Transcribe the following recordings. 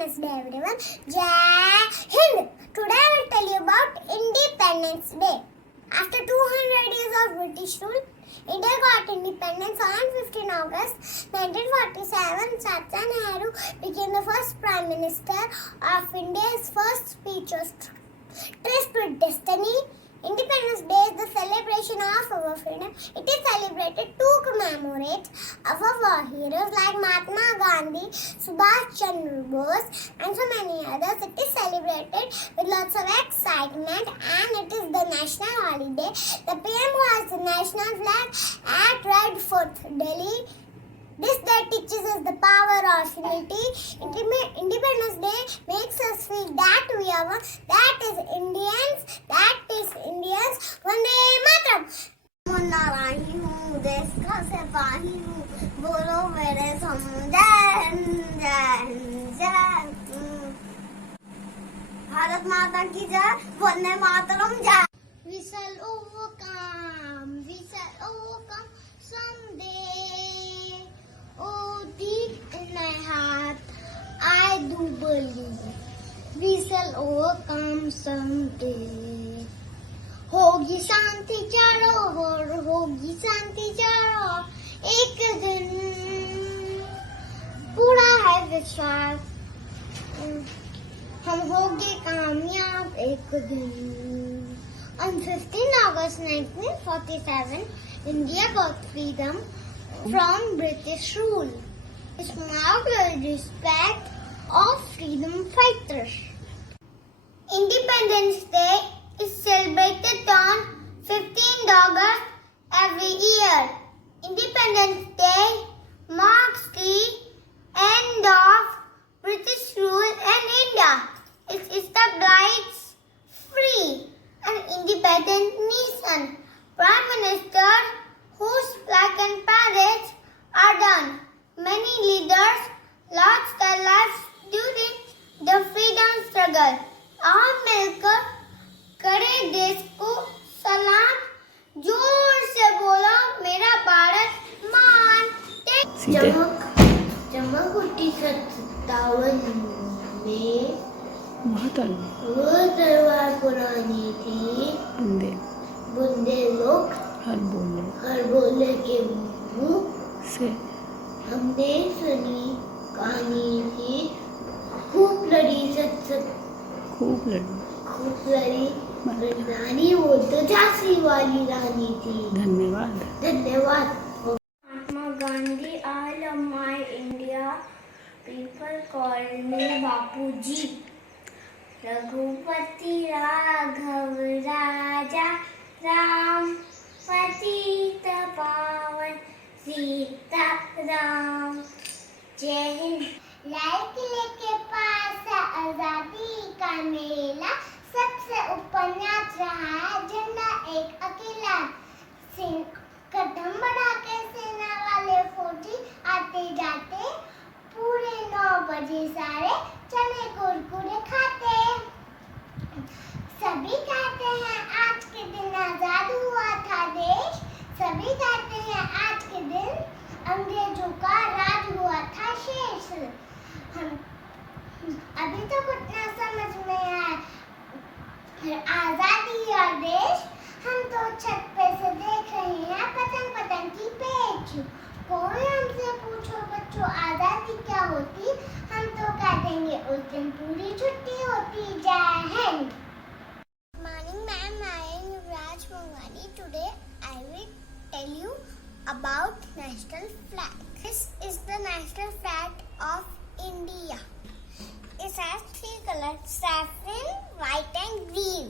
Day everyone. Jai Hind. Today I will tell you about Independence Day. After 200 years of British rule, India got independence on 15 August 1947. Sachin Nehru became the first Prime Minister of India. His first speech was Trust with Destiny. Independence Day is the celebration of our freedom. It is celebrated to commemorate our war heroes like Mahatma Gandhi, Subhash Chandra Bose and so many others. It is celebrated with lots of excitement and it is the national holiday. The PM has the national flag at Red Fort, Delhi. This day teaches us the power of unity. Independence Day makes us feel that we are one, that is Indians, Vande Mataram. Munna राही हूँ, देश का सिपाही हूँ, बोलो मेरे समझन जय जय। भारत माता की जय, वंदे मातरम जय। We shall overcome someday. Oh, deep in my heart, I do believe we shall overcome someday. होगी शांति चारों ओर, होगी शांति चारों ओर, एक दिन पूरा है विश्वास, हम होंगे कामयाब एक दिन। On 15 August 1947, India got freedom from British rule. It marked the respect of freedom fighters. Independence Day is celebrated on 15th August every year. Independence Day marks the end of British rule in India. It establishes free and independent nation. Prime Minister whose flag and parades are done. Many leaders lost their lives during the freedom struggle. आओ मिलकर करे देश को सलाम, जोर से बोलो मेरा भारत मान। चमक उठी 57 में वो तलवार पुरानी थी, बुंदे लोग हर बोले के मुंह से हमने सुनी कहानी थी, खूब लड़ी रानी, वो तो झांसी वाली रानी थी। धन्यवाद। Mahatma Gandhi, I love my India. People call me बापूजी। रघुपति राघव राजा राम, पतित पावन सीता राम। जय हिंद। लाल किले के पास आजादी का मेला, सबसे ऊपर नाच रहा है झंडा एक अकेला। कदम बढ़ा के सेना वाले फौजी आते जाते, पूरे 9 बजे सारे चने कुरकुरे खाते। सभी कहते हैं आज के दिन आजाद हुआ था देश, सभी कहते हैं आज के दिन अंग्रेजों का राज हुआ था शेष। हम अभी तो कुछ ना समझ में आया आजादी और देश, हम तो छत पे से देख रहे हैं पतंग की पेच। कोई हमसे पूछो बच्चों आजादी क्या होती, हम तो कह देंगे उस दिन पूरी छुट्टी होती। जय Hind. Morning ma'am, I am Yuvraj Mongani. Today I will tell you about national flag. This is the national flag of India. It has 3 colors: saffron, white and green.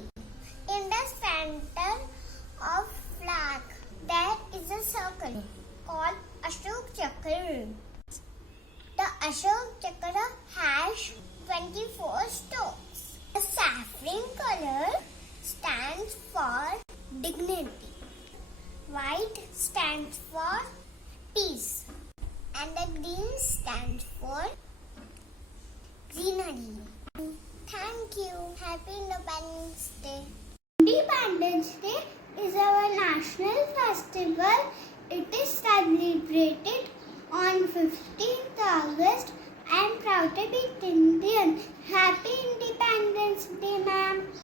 In the center of flag there is a circle called Ashok Chakra. The Ashok Chakra has 24 stones. The saffron color stands for dignity. White stands for peace. And the green stands for greenery. Thank you. Happy Independence Day. Independence Day is our national festival. It is celebrated on 15th August. I am proud proud to be Indian. Happy Independence Day, ma'am.